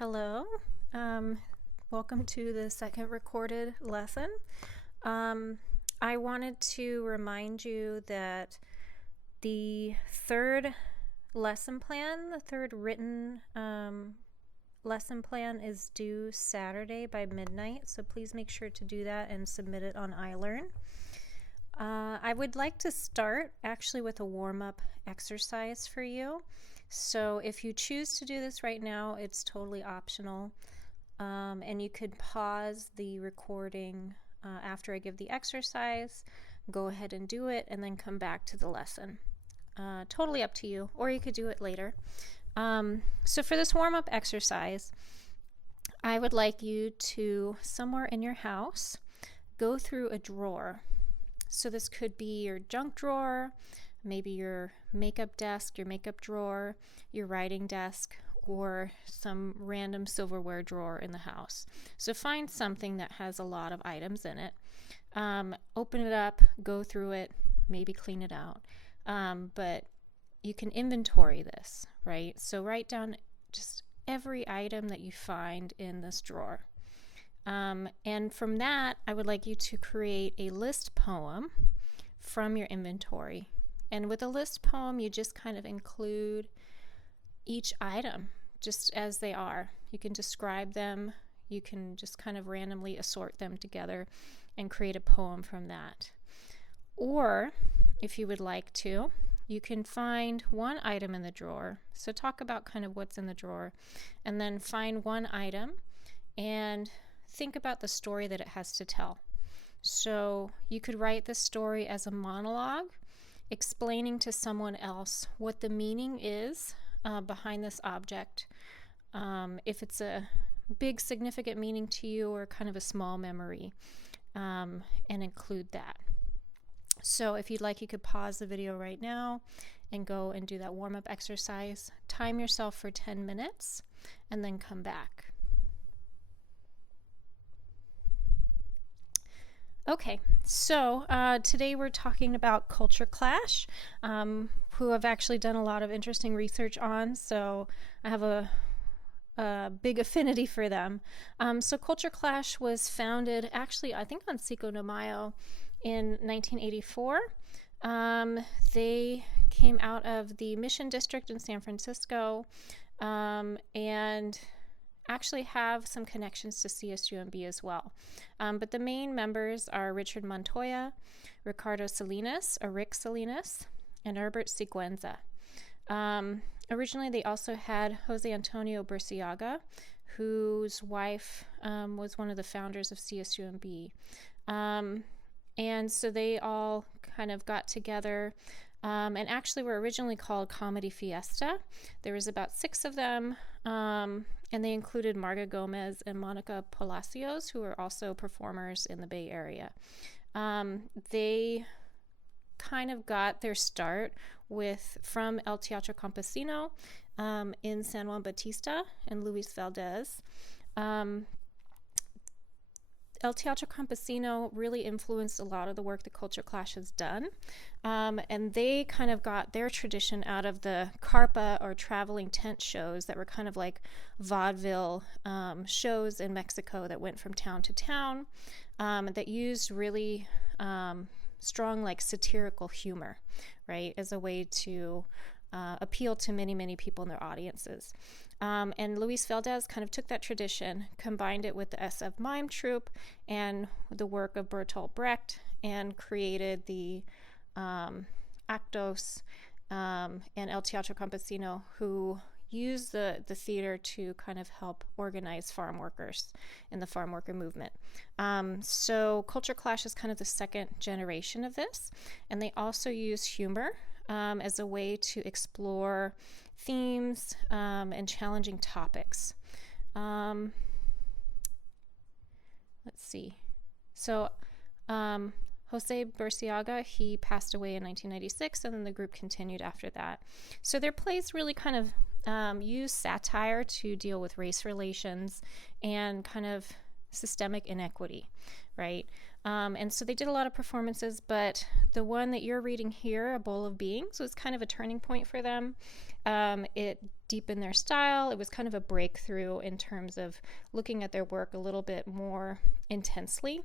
Hello. Welcome to the second recorded lesson. I wanted to remind you that the third lesson plan, the third written lesson plan is due Saturday by midnight, so please make sure to do that and submit it on iLearn. I would like to start actually with a warm-up exercise for you. So if you choose to do this right now, it's totally optional. And you could pause the recording after I give the exercise, go ahead and do it, and then come back to the lesson. Totally up to you, or you could do it later. So for this warm-up exercise, I would like you to, somewhere in your house, go through a drawer. So this could be your junk drawer, maybe your makeup desk, your makeup drawer, your writing desk, or some random silverware drawer in the house. So find something that has a lot of items in it. Open it up, go through it, maybe clean it out. But you can inventory this, right? So write down just every item that you find in this drawer. And from that, I would like you to create a list poem from your inventory. And with a list poem, you just kind of include each item just as they are. You can describe them. You can just kind of randomly assort them together and create a poem from that. Or if you would like to, you can find one item in the drawer. So talk about kind of what's in the drawer, and then find one item and think about the story that it has to tell. So you could write the story as a monologue, explaining to someone else what the meaning is behind this object, if it's a big significant meaning to you or kind of a small memory, and include that. So if you'd like, you could pause the video right now and go and do that warm-up exercise. Time yourself for 10 minutes and then come back. Okay, so today we're talking about culture clash, who I've actually done a lot of interesting research on, so I have a big affinity for them. So culture clash was founded actually, I think, on Cinco de Mayo in 1984. They came out of the Mission District in San Francisco, and actually have some connections to CSUMB as well. But the main members are Richard Montoya, Ricardo Salinas, or Rick Salinas, and Herbert Siguenza. Originally, they also had Jose Antonio Burciaga, whose wife was one of the founders of CSUMB. And so they all kind of got together and actually were originally called Comedy Fiesta. There was about 6 of them, and they included Marga Gomez and Monica Palacios, who are also performers in the Bay Area. They kind of got their start from El Teatro Campesino in San Juan Bautista and Luis Valdez. El Teatro Campesino really influenced a lot of the work that Culture Clash has done. And they kind of got their tradition out of the carpa, or traveling tent shows, that were kind of like vaudeville shows in Mexico that went from town to town, that used really strong, like, satirical humor, right, as a way to appeal to many, many people in their audiences. And Luis Valdez kind of took that tradition, combined it with the SF mime troupe and the work of Bertolt Brecht, and created the Actos and El Teatro Campesino, who used the theater to kind of help organize farm workers in the farm worker movement. So Culture Clash is kind of the second generation of this, and they also use humor as a way to explore themes and challenging topics. Let's see. So Jose Burciaga, he passed away in 1996, and then the group continued after that. So their plays really kind of use satire to deal with race relations and kind of systemic inequity, right? And so they did a lot of performances, but the one that you're reading here, A Bowl of Beings, was kind of a turning point for them. It deepened their style. It was kind of a breakthrough in terms of looking at their work a little bit more intensely.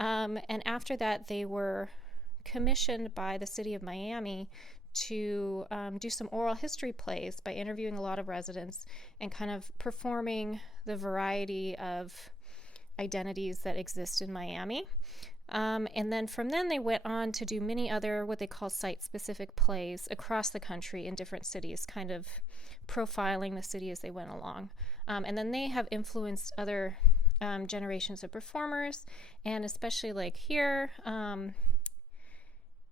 And after that, they were commissioned by the city of Miami to do some oral history plays by interviewing a lot of residents and kind of performing the variety of identities that exist in Miami. And then from then they went on to do many other what they call site-specific plays across the country in different cities, kind of profiling the city as they went along. And then they have influenced other generations of performers, and especially like here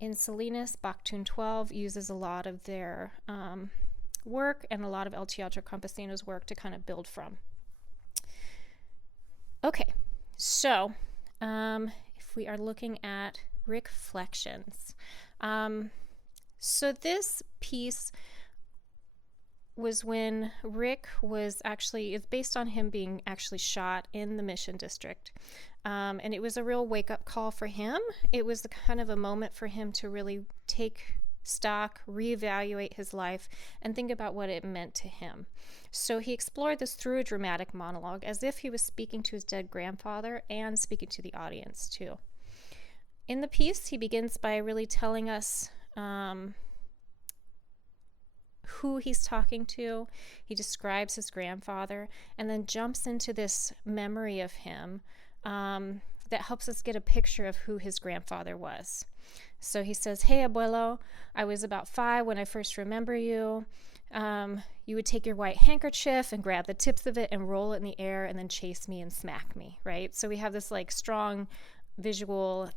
in Salinas, Bactun 12 uses a lot of their work and a lot of El Teatro Campesino's work to kind of build from. Okay, so if we are looking at reflections. So this piece was when Rick was actually, it's based on him being actually shot in the Mission District. And it was a real wake-up call for him. It was kind of a moment for him to really take stock, reevaluate his life, and think about what it meant to him. So he explored this through a dramatic monologue, as if he was speaking to his dead grandfather and speaking to the audience too. In the piece, he begins by really telling us who he's talking to. He describes his grandfather and then jumps into this memory of him that helps us get a picture of who his grandfather was. So he says, "Hey, abuelo, I was about 5 when I first remember you. You would take your white handkerchief and grab the tips of it and roll it in the air and then chase me and smack me," right? So we have this like strong visual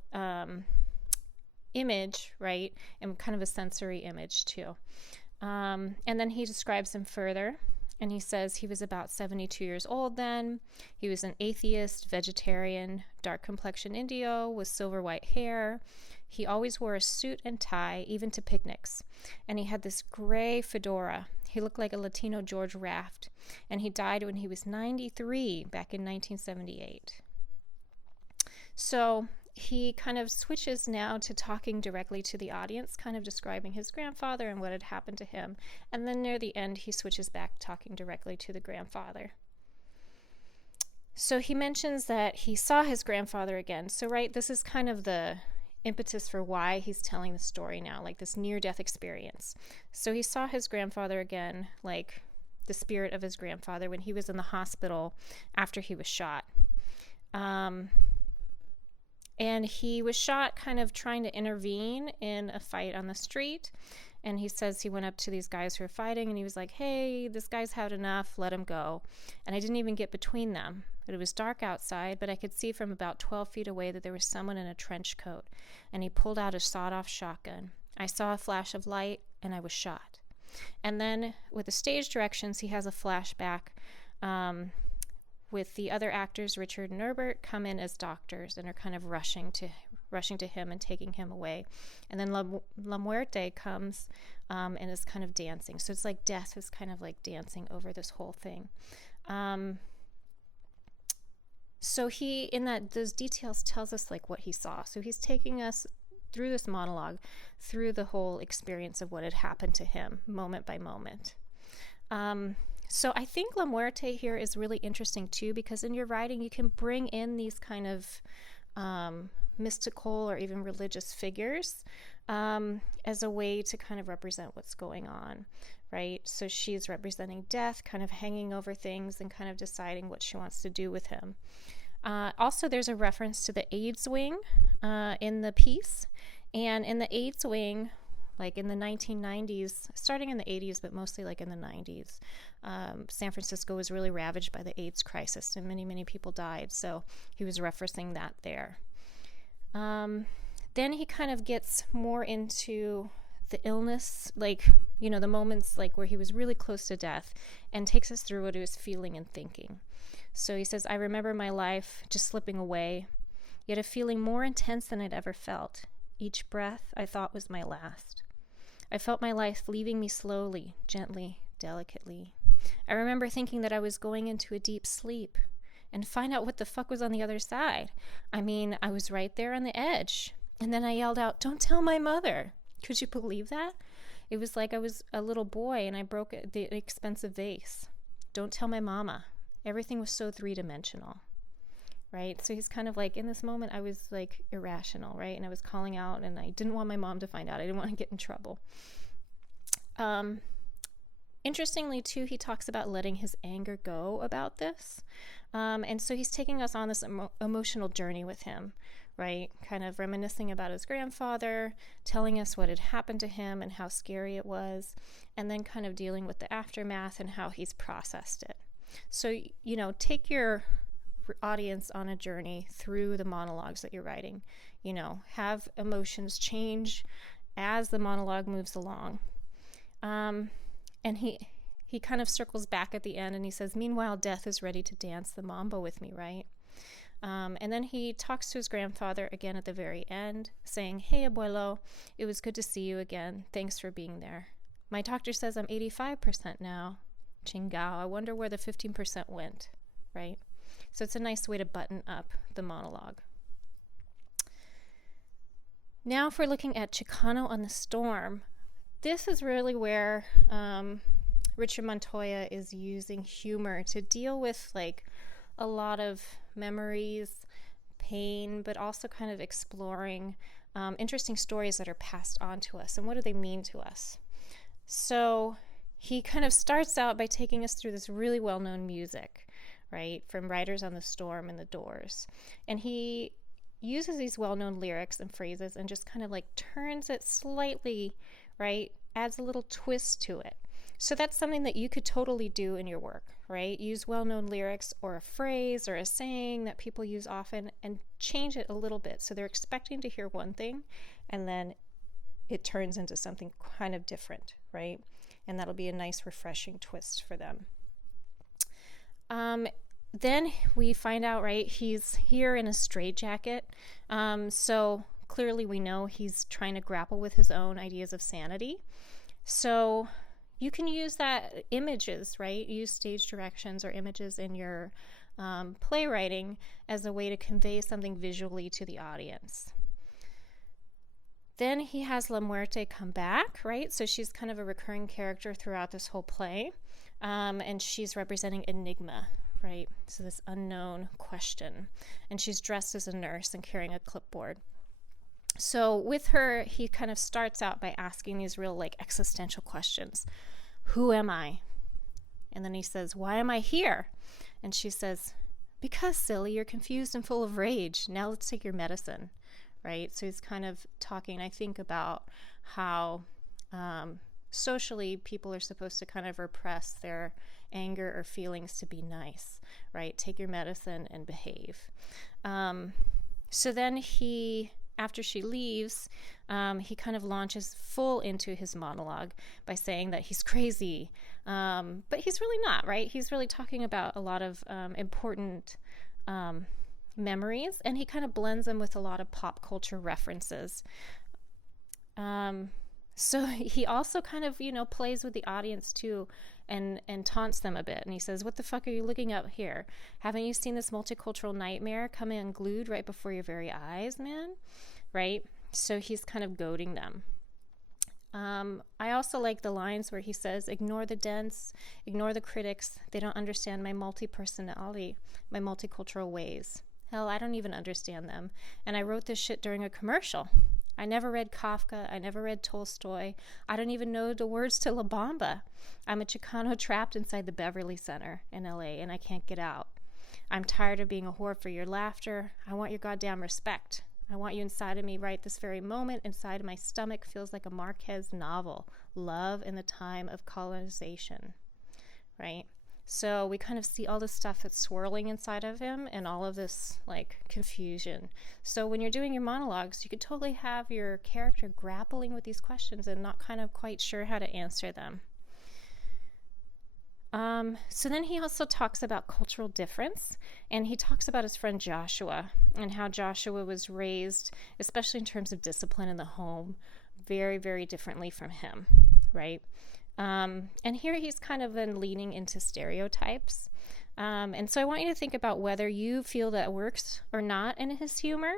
image, right? And kind of a sensory image too. And then he describes him further. And he says he was about 72 years old then. He was an atheist, vegetarian, dark complexion Indio with silver white hair. He always wore a suit and tie, even to picnics. And he had this gray fedora. He looked like a Latino George Raft. And he died when he was 93 back in 1978. So he kind of switches now to talking directly to the audience, kind of describing his grandfather and what had happened to him. And then near the end, he switches back talking directly to the grandfather. So he mentions that he saw his grandfather again. So, right, this is kind of the impetus for why he's telling the story now, like this near-death experience. So he saw his grandfather again, like the spirit of his grandfather, when he was in the hospital after he was shot. And he was shot kind of trying to intervene in a fight on the street. And he says he went up to these guys who were fighting and he was like, "Hey, this guy's had enough, let him go." And I didn't even get between them. It was dark outside, but I could see from about 12 feet away that there was someone in a trench coat. And he pulled out a sawed-off shotgun. I saw a flash of light and I was shot. And then with the stage directions, he has a flashback with the other actors, Richard and Herbert, come in as doctors and are kind of rushing to him and taking him away. And then La Muerte comes and is kind of dancing. So it's like death is kind of like dancing over this whole thing. So he, in those details, tells us like what he saw. So he's taking us through this monologue, through the whole experience of what had happened to him, moment by moment. So I think La Muerte here is really interesting too, because in your writing you can bring in these kind of mystical or even religious figures as a way to kind of represent what's going on, right? So she's representing death, kind of hanging over things and kind of deciding what she wants to do with him. Also, there's a reference to the AIDS wing in the piece. And in the AIDS wing, like in the 1990s, starting in the 80s, but mostly like in the 90s, San Francisco was really ravaged by the AIDS crisis and many, many people died. So he was referencing that there. Then he kind of gets more into the illness, like, you know, the moments like where he was really close to death, and takes us through what he was feeling and thinking. So he says, "I remember my life just slipping away, yet a feeling more intense than I'd ever felt. Each breath I thought was my last. I felt my life leaving me slowly, gently, delicately. I remember thinking that I was going into a deep sleep and find out what the fuck was on the other side. I mean, I was right there on the edge. And then I yelled out, 'Don't tell my mother.' Could you believe that? It was like I was a little boy and I broke the expensive vase. Don't tell my mama. Everything was so three-dimensional, right? So he's kind of like, in this moment, I was like irrational, right? And I was calling out and I didn't want my mom to find out. I didn't want to get in trouble. Interestingly, too, he talks about letting his anger go about this. And so he's taking us on this emotional journey with him, right? Kind of reminiscing about his grandfather, telling us what had happened to him and how scary it was, and then kind of dealing with the aftermath and how he's processed it. So, take your audience on a journey through the monologues that you're writing. Have emotions change as the monologue moves along. And he kind of circles back at the end and he says, meanwhile, death is ready to dance the mambo with me, right? And then he talks to his grandfather again at the very end, saying, hey, abuelo, it was good to see you again. Thanks for being there. My doctor says I'm 85% now. Chingao, I wonder where the 15% went, right? So it's a nice way to button up the monologue. Now if we're looking at Chicano on the Storm, this is really where Richard Montoya is using humor to deal with like a lot of memories, pain, but also kind of exploring interesting stories that are passed on to us and what do they mean to us. So he kind of starts out by taking us through this really well-known music, right, from Riders on the Storm and the Doors. And he uses these well-known lyrics and phrases and just kind of like turns it slightly, right, adds a little twist to it. So that's something that you could totally do in your work, right? Use well-known lyrics or a phrase or a saying that people use often and change it a little bit. So they're expecting to hear one thing and then it turns into something kind of different, right? And that'll be a nice, refreshing twist for them. Then we find out, right, he's here in a straitjacket. So clearly we know he's trying to grapple with his own ideas of sanity. So you can use that images, right? Use stage directions or images in your playwriting as a way to convey something visually to the audience. Then he has La Muerte come back, right? So she's kind of a recurring character throughout this whole play. And she's representing enigma, right? So this unknown question. And she's dressed as a nurse and carrying a clipboard. So with her, he kind of starts out by asking these real like existential questions. Who am I? And then he says, why am I here? And she says, because, silly, you're confused and full of rage. Now let's take your medicine, right? So he's kind of talking, I think, about how socially people are supposed to kind of repress their anger or feelings to be nice, right? Take your medicine and behave. So then after she leaves, he kind of launches full into his monologue by saying that he's crazy. But he's really not, right? He's really talking about a lot of important memories, and he kind of blends them with a lot of pop culture references. So he also kind of, plays with the audience too and taunts them a bit. And he says, what the fuck are you looking at here? Haven't you seen this multicultural nightmare come unglued right before your very eyes, man? Right? So he's kind of goading them. I also like the lines where he says, ignore the dense, ignore the critics. They don't understand my multi-personality, my multicultural ways. Hell, I don't even understand them. And I wrote this shit during a commercial. I never read Kafka. I never read Tolstoy. I don't even know the words to La Bamba. I'm a Chicano trapped inside the Beverly Center in LA, and I can't get out. I'm tired of being a whore for your laughter. I want your goddamn respect. I want you inside of me right this very moment. Inside of my stomach feels like a Marquez novel, Love in the Time of Colonization, right? So we kind of see all this stuff that's swirling inside of him and all of this like confusion. So when you're doing your monologues, you could totally have your character grappling with these questions and not kind of quite sure how to answer them. So then he also talks about cultural difference, and he talks about his friend Joshua and how Joshua was raised, especially in terms of discipline in the home, very, very differently from him, right? And here he's kind of then leaning into stereotypes. And so I want you to think about whether you feel that works or not in his humor.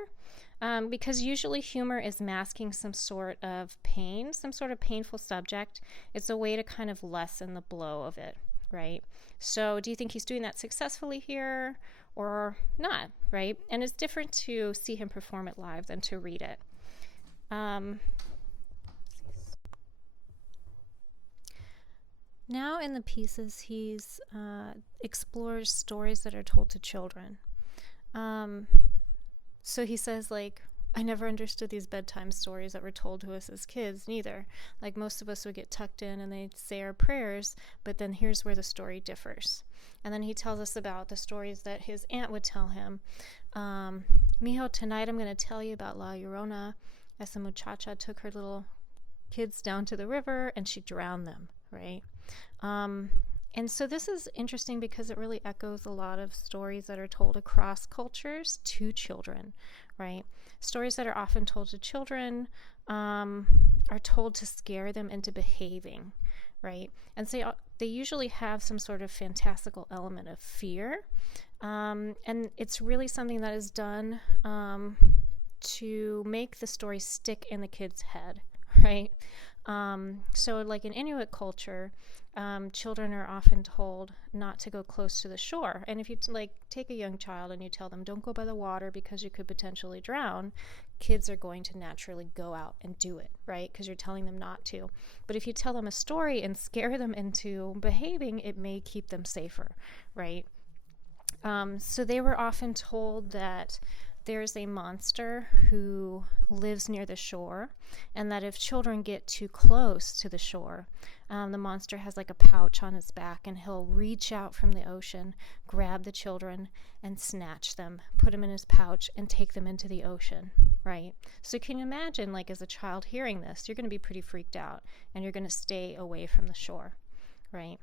because usually humor is masking some sort of pain, some sort of painful subject. It's a way to kind of lessen the blow of it, right? So do you think he's doing that successfully here or not, right? And it's different to see him perform it live than to read it. Now in the pieces, he's explores stories that are told to children. So he says, like, I never understood these bedtime stories that were told to us as kids, neither. Like, most of us would get tucked in and they'd say our prayers, but then here's where the story differs. And then he tells us about the stories that his aunt would tell him. Mijo, tonight I'm going to tell you about La Llorona. Esa muchacha took her little kids down to the river and she drowned them, right? And so this is interesting because it really echoes a lot of stories that are told across cultures to children, right? Stories that are often told to children are told to scare them into behaving, right? And so they usually have some sort of fantastical element of fear. And it's really something that is done to make the story stick in the kid's head, right? So like in Inuit culture, children are often told not to go close to the shore. And if you take a young child and you tell them don't go by the water because you could potentially drown, kids are going to naturally go out and do it, right? Because you're telling them not to. But if you tell them a story and scare them into behaving, it may keep them safer, right? So they were often told that there's a monster who lives near the shore, and that if children get too close to the shore, the monster has like a pouch on his back, and he'll reach out from the ocean, grab the children, and snatch them, put them in his pouch, and take them into the ocean, right? So can you imagine, like, as a child hearing this, you're going to be pretty freaked out, and you're going to stay away from the shore, right?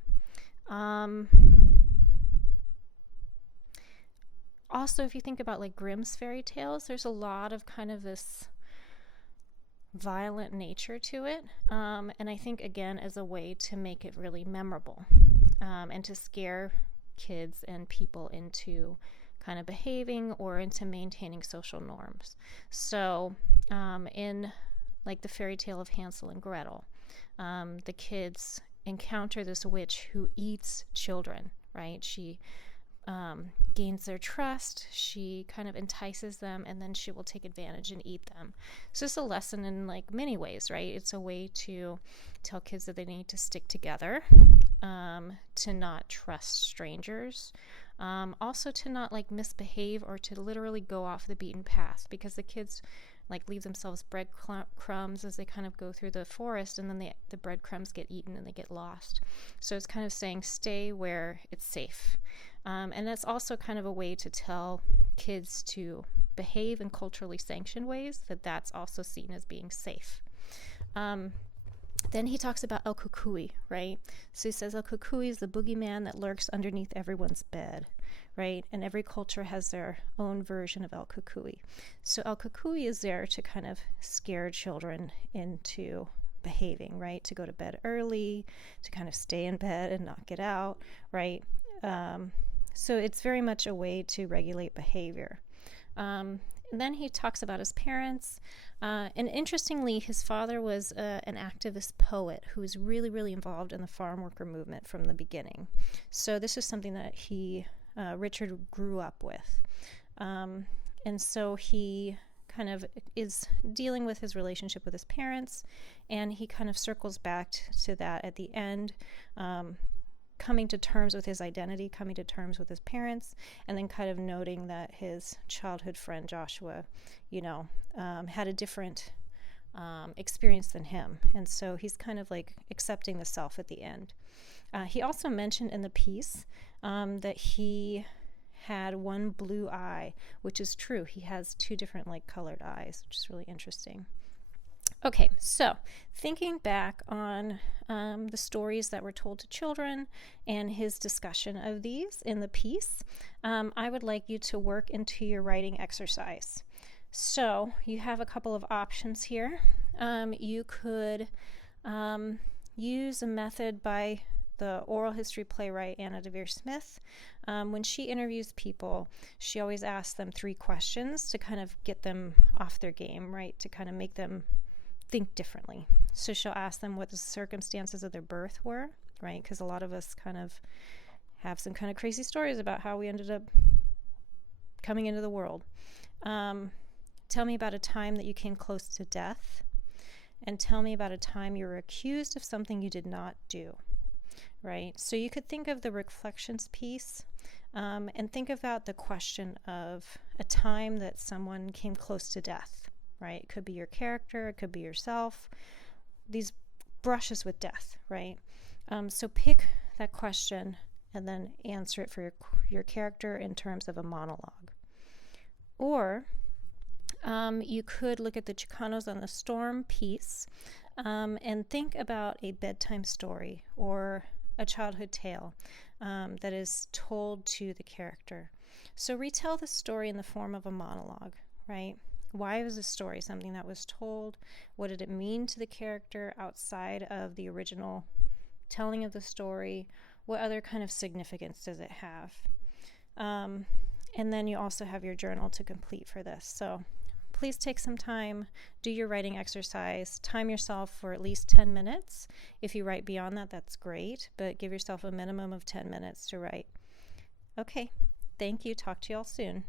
Also, if you think about like Grimm's fairy tales, there's a lot of kind of this violent nature to it. And I think, again, as a way to make it really memorable and to scare kids and people into kind of behaving or into maintaining social norms. So in like the fairy tale of Hansel and Gretel, the kids encounter this witch who eats children, right? She gains their trust, she kind of entices them, and then she will take advantage and eat them. So it's a lesson in like many ways, right? It's a way to tell kids that they need to stick together, to not trust strangers, also to not like misbehave or to literally go off the beaten path, because the kids like leave themselves breadcrumbs as they kind of go through the forest, and then the breadcrumbs get eaten and they get lost. So it's kind of saying stay where it's safe. And that's also kind of a way to tell kids to behave in culturally sanctioned ways, that's also seen as being safe. Then he talks about El Cucuy, right? So he says El Cucuy is the boogeyman that lurks underneath everyone's bed, right? And every culture has their own version of El Cucuy. So El Cucuy is there to kind of scare children into behaving, right? To go to bed early, to kind of stay in bed and not get out, right? So it's very much a way to regulate behavior. And then he talks about his parents. And interestingly, his father was an activist poet who was really, really involved in the farm worker movement from the beginning. So this is something that Richard grew up with. And so he kind of is dealing with his relationship with his parents, and he kind of circles back to that at the end, coming to terms with his identity, coming to terms with his parents, and then kind of noting that his childhood friend Joshua, had a different experience than him. And so he's kind of like accepting the self at the end. He also mentioned in the piece that he had one blue eye, which is true. He has two different like colored eyes, which is really interesting. Okay, so thinking back on the stories that were told to children and his discussion of these in the piece, I would like you to work into your writing exercise. So you have a couple of options here. You could use a method by the oral history playwright Anna Devere Smith, when she interviews people, she always asks them 3 questions to kind of get them off their game, right? To kind of make them think differently. So she'll ask them what the circumstances of their birth were, right? Because a lot of us kind of have some kind of crazy stories about how we ended up coming into the world. Tell me about a time that you came close to death, and tell me about a time you were accused of something you did not do, right? So you could think of the reflections piece and think about the question of a time that someone came close to death, right? It could be your character, it could be yourself. These brushes with death, right? So pick that question and then answer it for your character in terms of a monologue. Or you could look at the Chicanos on the Storm piece and think about a bedtime story or a childhood tale that is told to the character. So retell the story in the form of a monologue, right? Why was the story something that was told? What did it mean to the character outside of the original telling of the story? What other kind of significance does it have? And then you also have your journal to complete for this. So please take some time, do your writing exercise, time yourself for at least 10 minutes. If you write beyond that, that's great, but give yourself a minimum of 10 minutes to write. Okay, thank you. Talk to you all soon.